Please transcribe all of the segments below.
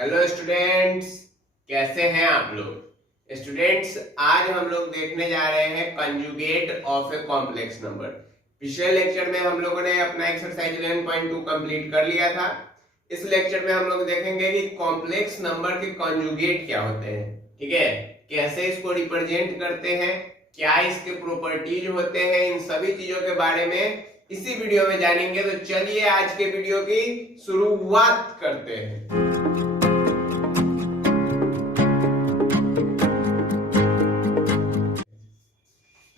Hello students, कैसे हैं आप लोग। स्टूडेंट्स, आज हम लोग देखने जा रहे हैं conjugate of a complex number. पिछले लेक्चर में हम लोगों ने अपना एक्सरसाइज 11.2 कंप्लीट कर लिया था। इस लेक्चर में हम लोग देखेंगे कि कॉम्प्लेक्स नंबर के कंजुगेट क्या होते हैं, ठीक है, कैसे इसको रिप्रेजेंट करते हैं, क्या इसके प्रॉपर्टीज होते हैं, इन सभी चीजों के बारे में इसी वीडियो में जानेंगे। तो चलिए आज के वीडियो की शुरुआत करते हैं।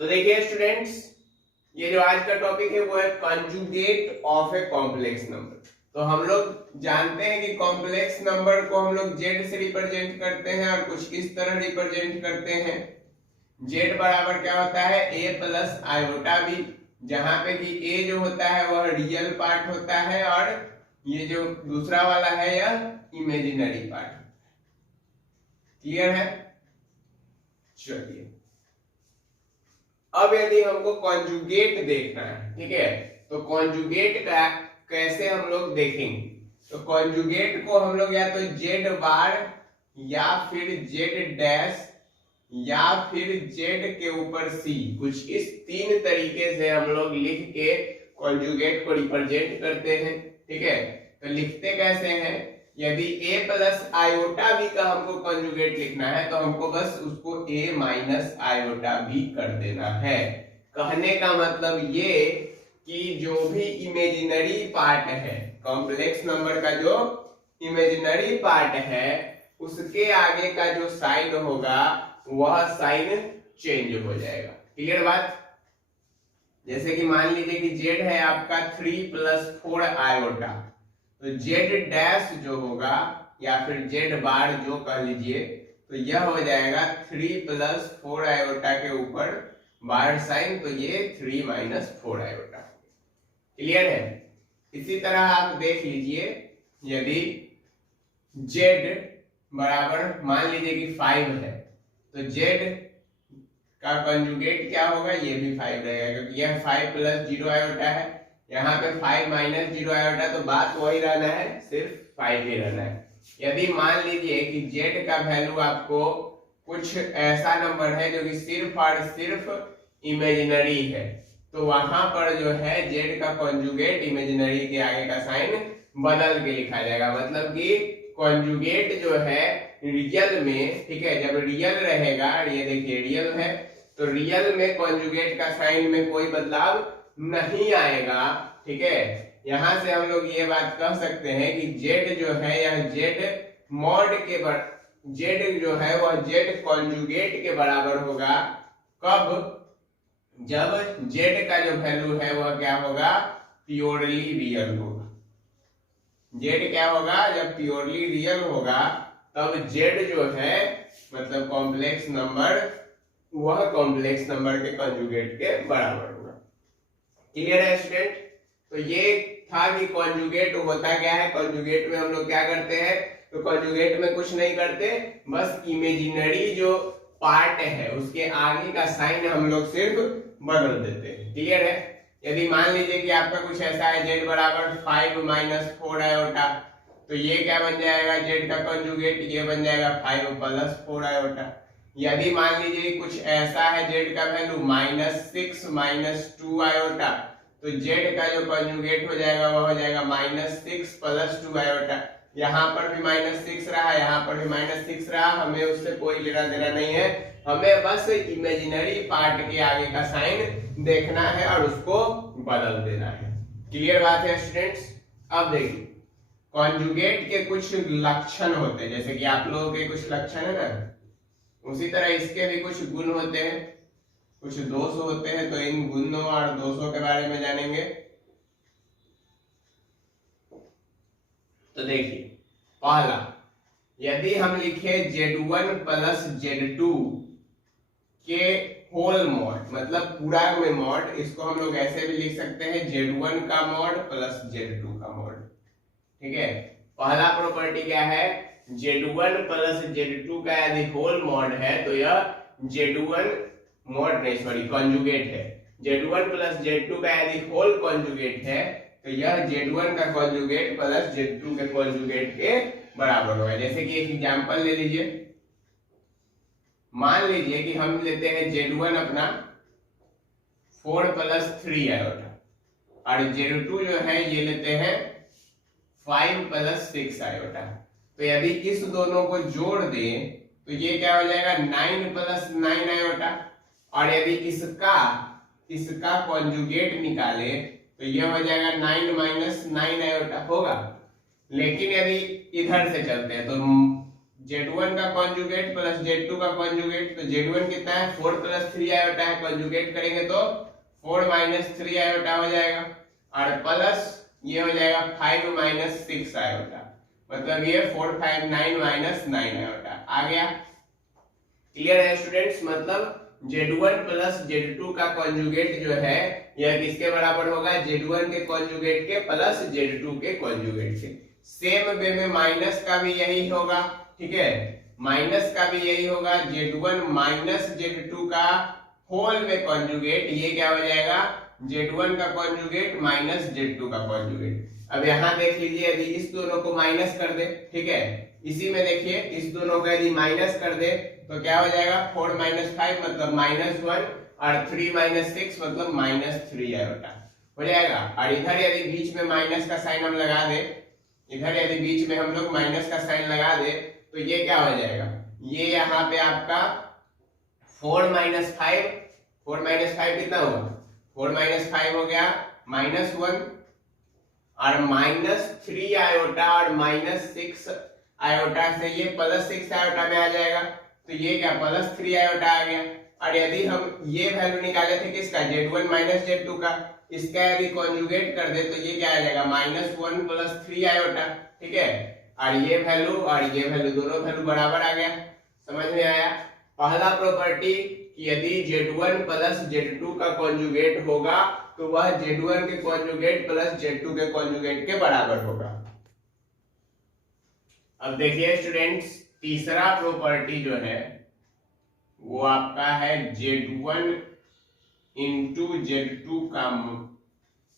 तो देखिए स्टूडेंट्स, ये जो आज का टॉपिक है वो है conjugate of a complex number. तो हम लोग जानते हैं कि कॉम्प्लेक्स नंबर को हम लोग जेड से रिप्रेजेंट करते हैं और कुछ इस तरह रिप्रेजेंट करते हैं। जेड बराबर क्या होता है, ए प्लस आयोटा बी, जहां पे कि ए जो होता है वह रियल पार्ट होता है और ये जो दूसरा वाला है यह इमेजिनरी पार्ट। क्लियर है? चलिए, अब यदि हमको कॉन्जुगेट देखना है, ठीक है, तो कॉन्जुगेट का कैसे हम लोग देखेंगे। तो कॉन्जुगेट को हम लोग या तो जेड बार या फिर जेड डैश या फिर जेड के ऊपर सी, कुछ इस तीन तरीके से हम लोग लिख के कॉन्जुगेट को रिप्रेजेंट करते हैं। ठीक है, तो लिखते कैसे हैं, यदि a प्लस आयोटा बी का हमको कंजुगेट लिखना है तो हमको बस उसको a माइनस आयोटा बी कर देना है। कहने का मतलब ये कि जो भी इमेजिनरी पार्ट है, कॉम्प्लेक्स नंबर का जो इमेजिनरी पार्ट है, उसके आगे का जो साइन होगा वह साइन चेंज हो जाएगा। क्लियर बात? जैसे कि मान लीजिए कि z है आपका 3 प्लस 4 आयोटा, तो z डैश जो होगा या फिर z बार जो कह लीजिए, तो यह हो जाएगा 3 प्लस 4 आयोटा के ऊपर बार साइन, तो ये 3 माइनस 4 आयोटा। क्लियर है? इसी तरह आप देख लीजिए, यदि z बराबर मान लीजिए कि 5 है, तो z का कंजुगेट क्या होगा, ये भी 5 रहेगा, क्योंकि यह 5 प्लस 0 आयोटा है, यहाँ पे 5 माइनस 0 आयोटा, तो बात वही रहना है, सिर्फ 5 ही रहना है। यदि मान लीजिए कि z का वैल्यू आपको कुछ ऐसा नंबर है जो कि सिर्फ और सिर्फ इमेजिनरी है, तो वहां पर जो है z का कंजुगेट इमेजिनरी के आगे का साइन बदल के लिखा जाएगा। मतलब कि कंजुगेट जो है रियल में, ठीक है, जब रियल रहेगा, ये देखिए रियल है, तो रियल में कंजुगेट का साइन में कोई बदलाव नहीं आएगा। ठीक है, यहां से हम लोग ये बात कह सकते हैं कि z जो है यह z मॉड के z जो है वह z कंजुगेट के बराबर होगा। कब? जब z का जो वैल्यू है वह क्या होगा, प्योरली रियल होगा। z क्या होगा, जब प्योरली रियल होगा तब z जो है मतलब कॉम्प्लेक्स नंबर, वह कॉम्प्लेक्स नंबर के कंजुगेट के बराबर होगा। क्लियर है स्टूडेंट? तो ये था कि कंजुगेट होता क्या है। कंजुगेट में हम लोग क्या करते हैं, तो कंजुगेट में कुछ नहीं करते, बस इमेजिनरी जो पार्ट है उसके आगे का साइन हम लोग सिर्फ बदल देते हैं। क्लियर है? यदि मान लीजिए कि आपका कुछ ऐसा है, z बराबर 5 माइनस 4 आयोटा, तो ये क्या बन जाएगा, z का कंजुगेट ये बन जाएगा 5 प्लस 4 आयोटा। यदि मान लीजिए कुछ ऐसा है, z का वैल्यू -6 माइनस 2 आयोटा, तो z का जो कंजुगेट हो जाएगा वह हो जाएगा -6 प्लस 2 आयोटा। यहाँ पर भी -6 रहा, यहाँ पर भी -6 रहा, हमें उससे कोई लेना देना नहीं है, हमें बस इमेजिनरी पार्ट के आगे का साइन देखना है और उसको बदल देना है। क्लियर बात है स्टूडेंट्स? अब देखिए, कॉन्जुगेट के कुछ लक्षण होते हैं, जैसे कि आप लोगों के कुछ लक्षण है ना, उसी तरह इसके भी कुछ गुण होते हैं, कुछ दोष होते हैं। तो इन गुणों और दोषों के बारे में जानेंगे। तो देखिए, पहला, यदि हम लिखे z1 प्लस z2 के होल मॉड, मतलब पूरा में मॉड, इसको हम लोग ऐसे भी लिख सकते हैं z1 का मॉड प्लस z2 का मॉड। ठीक है, पहला प्रॉपर्टी क्या है, z1 प्लस z2 का यदि होल मॉड है तो यह z1 मॉड नहीं सॉरी कंजुगेट है। z1 प्लस z2 का यदि होल कंजुगेट है तो यह z1 का कंजुगेट प्लस z2 के कंजुगेट के बराबर होगा। जैसे कि एक एग्जांपल ले लीजिए, मान लीजिए कि हम लेते हैं Z1 अपना 4 + 3 आयोटा और Z2 जो है ये लेते हैं 5 + 6 आयोटा। तो यदि इस दोनों को जोड़ दें तो ये क्या हो जाएगा 9 + 9 आयोटा, और यदि इसका कॉन्जुगेट निकाले तो ये हो जाएगा 9 - 9 आयोटा होगा। लेकिन यदि इधर से चलते हैं तो Z1 का कॉन्जुगेट प्लस Z2 का कॉन्जुगेट, तो Z1 कितना है 4 + 3 आयोटा है, कॉन्जुगेट करेंगे तो 4 - 3 आयोटा हो जाएगा, और प्लस ये हो जाएगा 5 - 6 आयोटा, मतलब ये 4 5 9 - 9 आयोटा आ गया। क्लियर है स्टूडेंट्स? मतलब Z1 + Z2 का कॉन्जुगेट जो है यह किसके बराबर होगा, Z1 के कॉन्जुगेट के प्लस Z2 के कॉन्जुगेट के। सेम वे में माइनस का भी यही होगा, ठीक है, माइनस का भी यही होगा, Z1 - Z2 का होल में कॉन्जुगेट, ये क्या हो जाएगा Z1 का कॉन्जुगेट माइनस Z2 का कॉन्जुगेट। अब यहाँ देख लीजिए, यदि इस दोनों को माइनस कर दे, ठीक है, इसी में देखिए इस दोनों को यदि माइनस कर दे तो क्या हो जाएगा 4 - 5 मतलब -1 और 3 - 6 मतलब -3 आयोटा हो जाएगा। और इधर यदि बीच में माइनस का साइन हम लगा दे, इधर यदि बीच में हम लोग माइनस का साइन लगा दे तो ये क्या हो जाएगा, ये यहाँ पे आपका 4 - 5, 4 - 5 कितना हुआ 4 - 5 हो गया -1 और -3 आयोटा और -6 आयोटा से ये +6 आयोटा में आ जाएगा, तो ये क्या +3 आयोटा आ गया। और यदि हम ये वैल्यू निकाले थे किसका Z1 - Z2 का, इसका यदि कॉन्जुगेट कर दे तो ये क्या आ जाएगा -1 + 3 आयोटा, ठीक है, और ये वैल्यू और ये वैल्यू दोनों वैल्यू बराबर आ गया। समझ में आया? पहला प्रॉपर्टी कि यदि Z1 + Z2 का कॉन्जुगेट होगा तो वह Z1 के कॉन्जुगेट प्लस Z2 के कॉन्जुगेट के बराबर होगा। अब देखिए स्टूडेंट्स, तीसरा प्रॉपर्टी जो है वो आपका है Z1 * Z2 का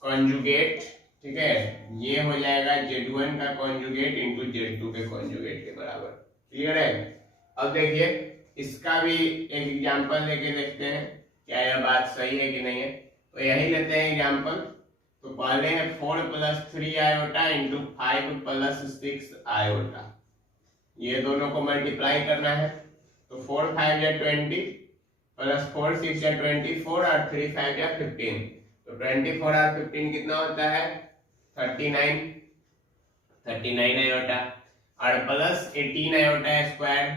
कॉन्जुगेट, ठीक है, ये हो जाएगा Z1 का कॉन्जुगेट * Z2 के कॉन्जुगेट के बराबर। क्लियर है? अब देखिए इसका भी एक एग्जांपल लेके देखते हैं क्या यह बात सही है कि नहीं है। तो यही लेते हैं एग्जांपल। तो पहले है 4 + 3 आयोटा * 5 + 6 आयोटा, ये दोनों को मल्टीप्लाई करना है। तो 4 5 या 20 प्लस 4 6 या 24 और 3 5 या 15, तो 24 और 15 कितना होता है 39 आयोटा, और प्लस 18 आयोटा स्क्वायर,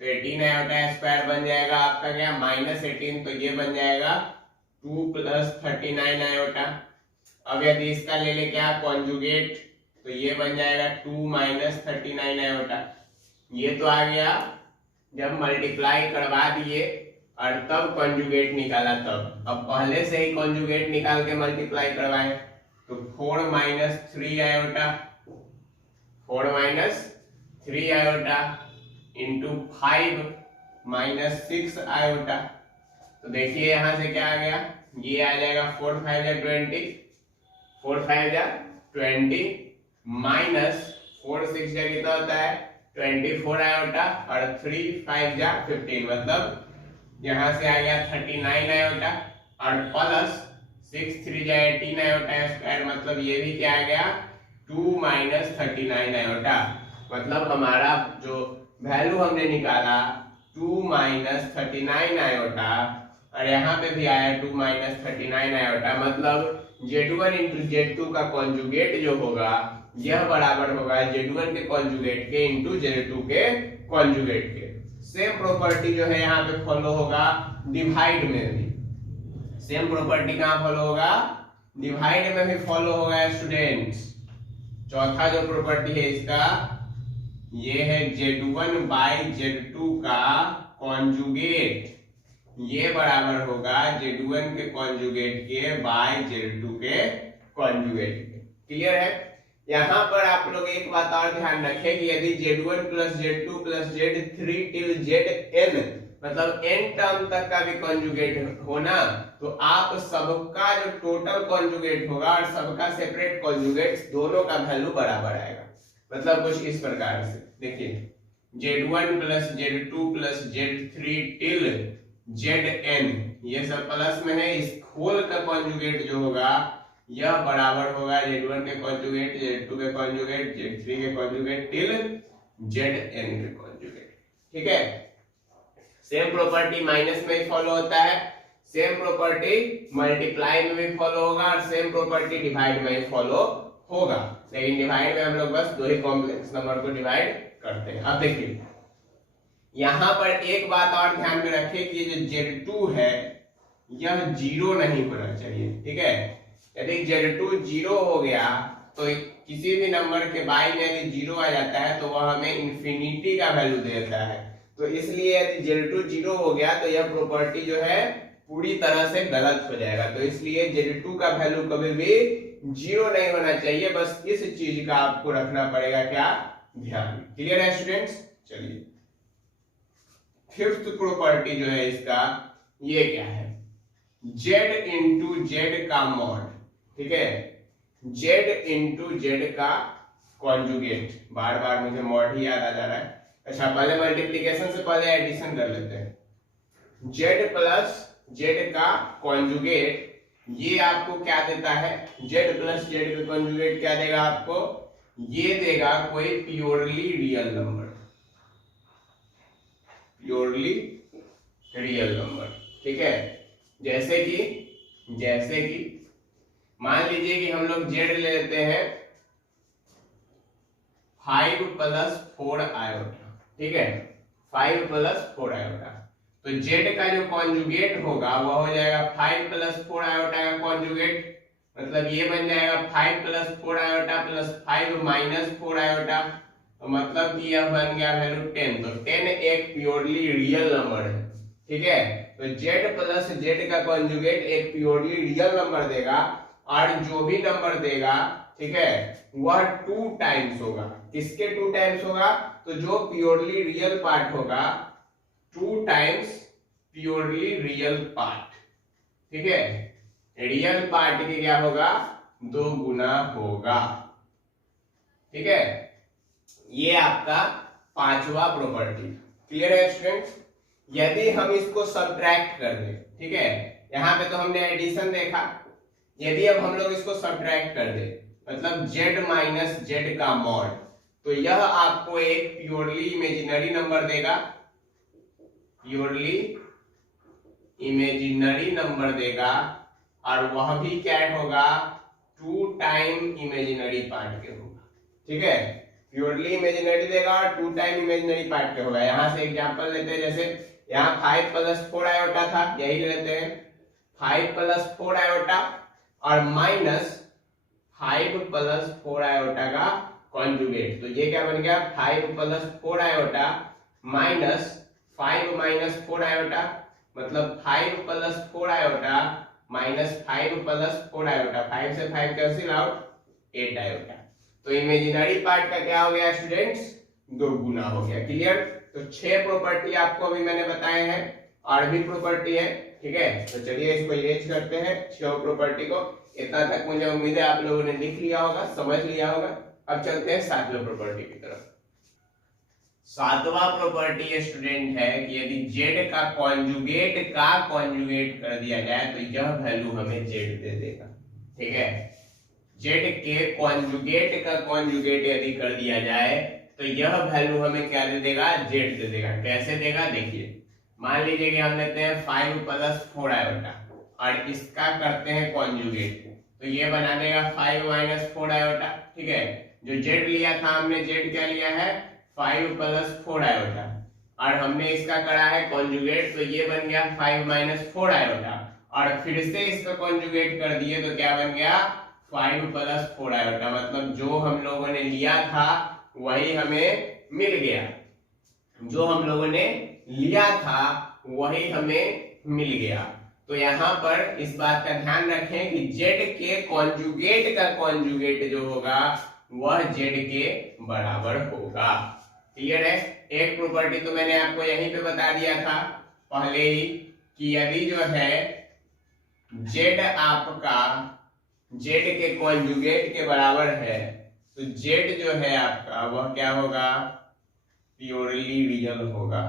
तो 18 आयोटा स्क्वायर बन जाएगा आपका क्या -18, तो ये बन जाएगा 2 + 39 आयोटा। अब यदि इसका ले ले क्या कॉन्जुगेट, तो ये बन जाएगा 2 - 39 आयोटा। ये तो आ गया जब मल्टीप्लाई करवा दिए और तब कॉन्जुगेट निकाला तब। अब पहले से ही कॉन्जुगेट निकाल के मल्टीप्लाई करवाए, तो 4 - 3 आयोटा, 4 - 3 आयोटा इंटू 5 - 6 आयोटा। तो देखिए यहां से क्या आ गया, ये आ जाएगा 4 5 या 20, 4 5 या 20 माइनस 4 6 या कितना होता है 24 आयोटा और 3 5 या 15, मतलब यहाँ से आ गया 39 आयोटा और प्लस 6 3 या 18 आयोटा स्क्वायर, मतलब ये भी क्या आ गया 2 - 39 आयोटा। मतलब हमारा जो वैल्यू हमने निकाला 2 - 39 आयोटा और यहाँ पे भी आया 2 - 39 आयोटा, मतलब Z1 * Z2 का कॉन्जुगेट जो होगा यह बराबर होगा Z1 के कॉन्जुगेट के * Z2 के कॉन्जुगेट के। सेम प्रॉपर्टी जो है यहाँ पे फॉलो होगा डिवाइड में भी। सेम प्रॉपर्टी कहाँ फॉलो होगा, डिवाइड में भी फॉलो होगा स्टूडेंट्स। चौथा जो प्रॉपर्टी है इसका ये है Z1 / Z2 का कॉन्जुगेट, ये बराबर होगा Z1 के कॉन्जुगेट के बाय Z2 के कॉन्जुगेट के। क्लियर है? यहाँ पर आप लोग एक बात और ध्यान रखें कि यदि Z1 + Z2 + Z3 till Zn मतलब n टर्म तक का भी कॉन्जुगेट होना, तो आप सबका जो टोटल कॉन्जुगेट होगा और सबका सेपरेट कॉन्जुगेट दोनों का वैल्यू बराबर आएगा। मतलब कुछ इस प्रकार से देखिए, Z1 plus Z2 plus Z3 till Zn, ये सब प्लस में है। इस होल का कॉन्जुगेट जो होगा यह बराबर होगा Z1 के कॉन्जुगेट, Z2 के कॉन्जुगेट, Z3 के कॉन्जुगेट टिल Zn के कॉन्जुगेट। ठीक है, सेम प्रॉपर्टी माइनस में ही फॉलो होता है, सेम प्रॉपर्टी मल्टीप्लाई में भी फॉलो होगा और सेम प्रॉपर्टी डिवाइड में ही फॉलो होगा। लेकिन डिवाइड में हम लोग बस दो ही कॉम्प्लेक्स नंबर को डिवाइड करते हैं। अब देखिए यहां पर एक बात और ध्यान में रखिए कि ये जो Z2 है यह जीरो नहीं होना चाहिए। ठीक है, यदि Z2 जीरो हो गया तो किसी भी नंबर के बाई में यदि जीरो आ जाता है तो वह हमें इंफिनिटी का वैल्यू देता है। तो इसलिए यदि Z2 जीरो हो गया तो यह प्रॉपर्टी जो है पूरी तरह से गलत हो जाएगा। तो इसलिए Z2 का वैल्यू कभी भी जीरो नहीं होना चाहिए। बस इस चीज का आपको रखना पड़ेगा क्या, ध्यान। क्लियर है स्टूडेंट्स? चलिए फिफ्थ प्रॉपर्टी जो है इसका ये क्या है, Z इंटू जेड का मॉड। ठीक है, Z इंटू जेड का कॉन्जुगेट। बार बार मुझे मॉड ही याद आ जा रहा है। अच्छा, पहले मल्टीप्लीकेशन से पहले एडिशन कर लेते हैं। Z प्लस जेड का कॉन्जुगेट ये आपको क्या देता है, Z प्लस जेड का कॉन्जुगेट क्या देगा आपको, ये देगा कोई purely real number, purely real number. ठीक है, जैसे कि मान लीजिए कि हम लोग Z ले लेते हैं 5 प्लस 4 आयोटा। ठीक है, 5 प्लस 4 आयोटा, तो Z का जो कॉन्जुगेट होगा वह हो जाएगा 5 प्लस 4 आयोटा का कॉन्जुगेट। मतलब ये बन जाएगा 5 plus 4 iota plus 5 minus 4 iota. तो मतलब कि यह बन गया वैल्यू 10। तो 10 एक प्योरली रियल नंबर है। ठीक है, तो Z प्लस जेड का कॉन्जुगेट एक प्योरली रियल नंबर देगा और जो भी नंबर देगा, ठीक है, वह 2 टाइम्स होगा। किसके 2 टाइम्स होगा, तो जो प्योरली रियल पार्ट होगा 2 टाइम्स प्योरली रियल पार्ट। ठीक है, रियल पार्ट की क्या होगा, 2 गुना होगा। ठीक है, ये आपका पांचवा प्रॉपर्टी। क्लियर है स्टूडेंट्स? यदि हम इसको सब्ट्रैक्ट कर दें, ठीक है, यहां पे तो हमने एडिशन देखा, यदि अब हम लोग इसको सब्ट्रैक्ट कर दें मतलब Z माइनस जेड का मॉड, तो यह आपको एक प्योरली इमेजिनरी नंबर देगा, प्योरली इमेजिनरी नंबर देगा और वह भी क्या होगा, 2 टाइम इमेजिनरी पार्ट के होगा। ठीक है, प्योरली इमेजिनरी देगा और 2 टाइम इमेजिनरी पार्ट के होगा। यहां से एग्जांपल लेते हैं, जैसे यहाँ 5 प्लस 4 आयोटा था, यही लेते हैं 5 प्लस 4 आयोटा और माइनस 5 प्लस 4 आयोटा का कॉन्जुगेट। तो ये क्या बन गया, 5 plus 4 iota minus 5 minus 4 iota, मतलब 5 plus 4 iota minus 5 plus 4 iota. 5 से 5 कैंसिल आउट, 8 आयोटा। तो इमेजिनरी पार्ट का क्या हो गया स्टूडेंट्स, 2 गुना हो गया। क्लियर? तो 6 प्रॉपर्टी आपको अभी मैंने बताए हैं और भी प्रॉपर्टी है। ठीक है, तो चलिए इसको इरेज करते हैं 6 प्रॉपर्टी को। इतना तक मुझे उम्मीद है आप लोगों ने लिख लिया होगा, समझ लिया होगा। अब चलते हैं 7वें प्रॉपर्टी की तरफ। 7वां प्रॉपर्टी स्टूडेंट है कि यदि Z का कॉन्जुगेट कर दिया जाए तो यह वैल्यू हमें Z दे देगा। ठीक है, Z के कॉन्जुगेट का कॉन्जुगेट यदि कर दिया जाए तो यह वैल्यू हमें क्या दे देगा, Z दे देगा। कैसे देगा देखिए, मान लीजिए कि हम लेते हैं 5 प्लस 4 आयोटा और इसका करते हैं कॉन्जुगेट, तो ये बना देगा 5 माइनस 4 आयोटा। ठीक है, जो Z लिया था हमने, Z क्या लिया है, 5 प्लस 4 आयोटा और हमने इसका करा है कॉन्जुगेट, तो ये बन गया 5 माइनस 4 आयोटा और फिर से इसका कॉन्जुगेट कर दिए तो क्या बन गया, 5 प्लस 4 आयोटा। मतलब जो हम लोगों ने लिया था वही हमें मिल गया, जो हम लोगों ने लिया था वही हमें मिल गया। तो यहाँ पर इस बात का ध्यान रखें कि Z के कॉन्जुगेट का कॉन्जुगेट जो होगा वह Z के बराबर होगा। क्लियर है? एक प्रॉपर्टी तो मैंने आपको यहीं पे बता दिया था पहले ही कि यदि जो है Z आपका Z के कॉन्जुगेट के बराबर है तो जेड जो है आपका वह क्या होगा, प्योरली रियल होगा।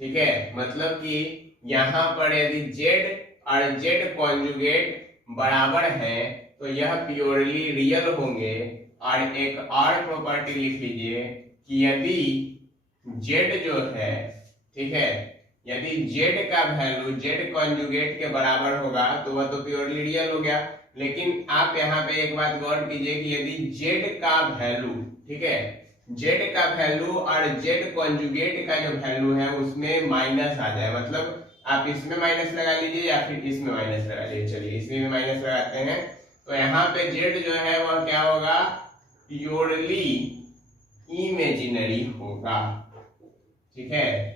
ठीक है, मतलब कि यहां पर यदि जेड और जेड कॉन्जुगेट बराबर है तो यह प्योरली रियल होंगे। और एक और प्रॉपर्टी लिख लीजिए कि यदि जेड जो है, ठीक है, यदि जेड का वैल्यू जेड कॉन्जुगेट के बराबर होगा तो वह तो प्योरली रियल हो गया। लेकिन आप यहाँ पे एक बात गौर कीजिए कि यदि जेड का वैल्यू, ठीक है, जेड का वैल्यू और जेड कॉन्जुगेट का जो वैल्यू है उसमें माइनस आ जाए, मतलब आप इसमें माइनस लगा लीजिए या फिर इसमें माइनस लगा लीजिए। चलिए इसमें भी माइनस लगाते हैं, तो यहाँ पे जेड जो है वह क्या होगा, प्योरली इमेजिनरी होगा। ठीक है,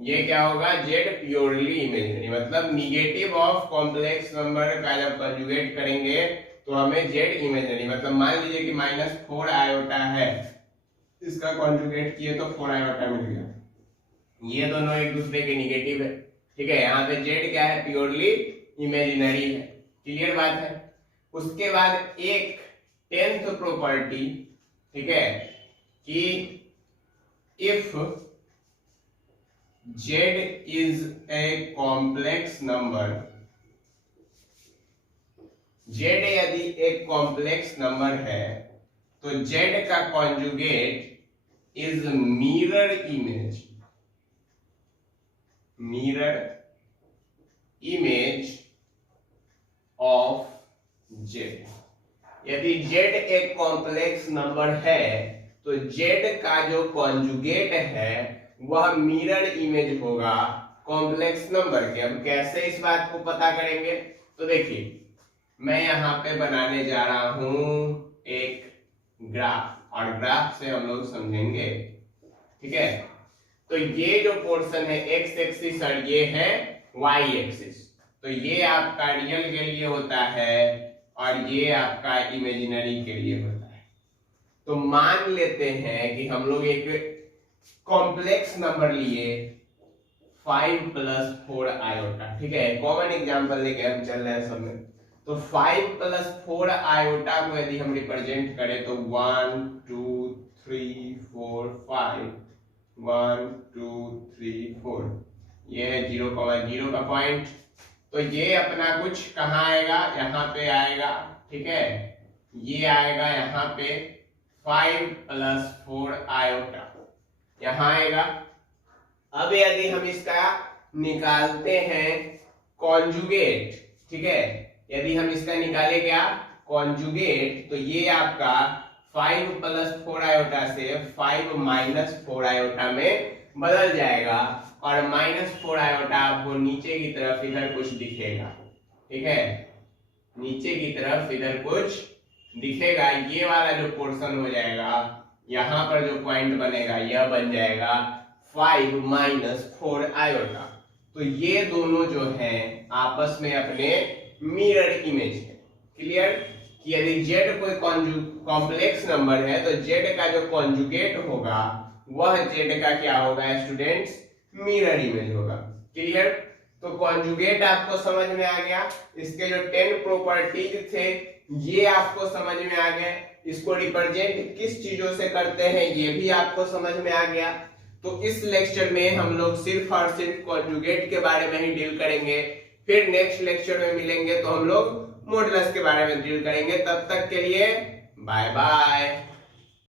ये क्या होगा, जेड प्योरली इमेजिनरी, मतलब निगेटिव ऑफ कॉम्प्लेक्स नंबर का जब कंजुगेट करेंगे तो हमें जेड इमेजिनरी, मतलब मान लीजिए कि -4 आयोटा है, इसका कंजुगेट किए तो 4 आयोटा मिल गया, ये दोनों एक दूसरे के निगेटिव है। ठीक है, यहाँ पे जेड क्या है, प्योरली इमेजिनरी है। क्लियर बात है। उसके बाद एक 10th प्रॉपर्टी, ठीक है, कि if z is a complex number, z यदि एक कॉम्प्लेक्स नंबर है तो z का conjugate is mirror image, mirror image of z। यदि z एक कॉम्प्लेक्स नंबर है तो z का जो कॉन्जुगेट है वह मिरर इमेज होगा कॉम्प्लेक्स नंबर के। अब कैसे इस बात को पता करेंगे, तो देखिए मैं यहाँ पे बनाने जा रहा हूं एक ग्राफ, और ग्राफ से हम लोग समझेंगे। ठीक है, तो ये जो पोर्शन है एक्स एक्सिस और ये है वाई एक्सिस, तो ये आपका रियल के लिए होता है और ये आपका इमेजिनरी के लिए होता है। तो मान लेते हैं कि हम लोग एक कॉम्प्लेक्स नंबर लिए 5 + 4 आयोटा। ठीक है, कॉमन एग्जांपल लेके हम चल रहे हैं सब में। तो 5 + 4 आयोटा को यदि हम रिप्रेजेंट करें तो 1 2 3 4 5, 1 2 3 4, ये है 0,0 का पॉइंट। तो ये अपना कुछ कहाँ आएगा, यहाँ पे आएगा। ठीक है, ये आएगा यहाँ पे 5 + 4 आयोटा, यहां आएगा। अब यदि हम इसका निकालते हैं कॉन्जुगेट, ठीक है, यदि हम इसका निकाले क्या, कॉन्जुगेट, तो ये आपका 5 + 4 आयोटा से 5 - 4 आयोटा में बदल जाएगा और -4 आयोटा आपको नीचे की तरफ इधर कुछ दिखेगा। ठीक है, नीचे की तरफ इधर कुछ दिखेगा, ये वाला जो पोर्शन हो जाएगा, यहां पर जो पॉइंट बनेगा यह बन जाएगा 5 - 4 आयोटा। तो ये दोनों जो हैं आपस में अपने मिरर इमेज है। क्लियर, कि यदि z कोई कॉम्प्लेक्स नंबर है तो z का जो कॉन्जुगेट होगा वह z का क्या होगा स्टूडेंट्स, मिरर इमेज होगा। क्लियर, तो कॉन्जुगेट आपको समझ में आ गया, इसके जो 10 प्रॉपर्टीज थे ये आपको समझ में आ गए, इसको रिप्रेजेंट किस चीजों से करते हैं ये भी आपको समझ में आ गया। तो इस लेक्चर में हम लोग सिर्फ और सिर्फ कॉन्जुगेट के बारे में ही डील करेंगे, फिर नेक्स्ट लेक्चर में मिलेंगे तो हम लोग मॉडुलस के बारे में डील करेंगे। तब तक के लिए बाय बाय।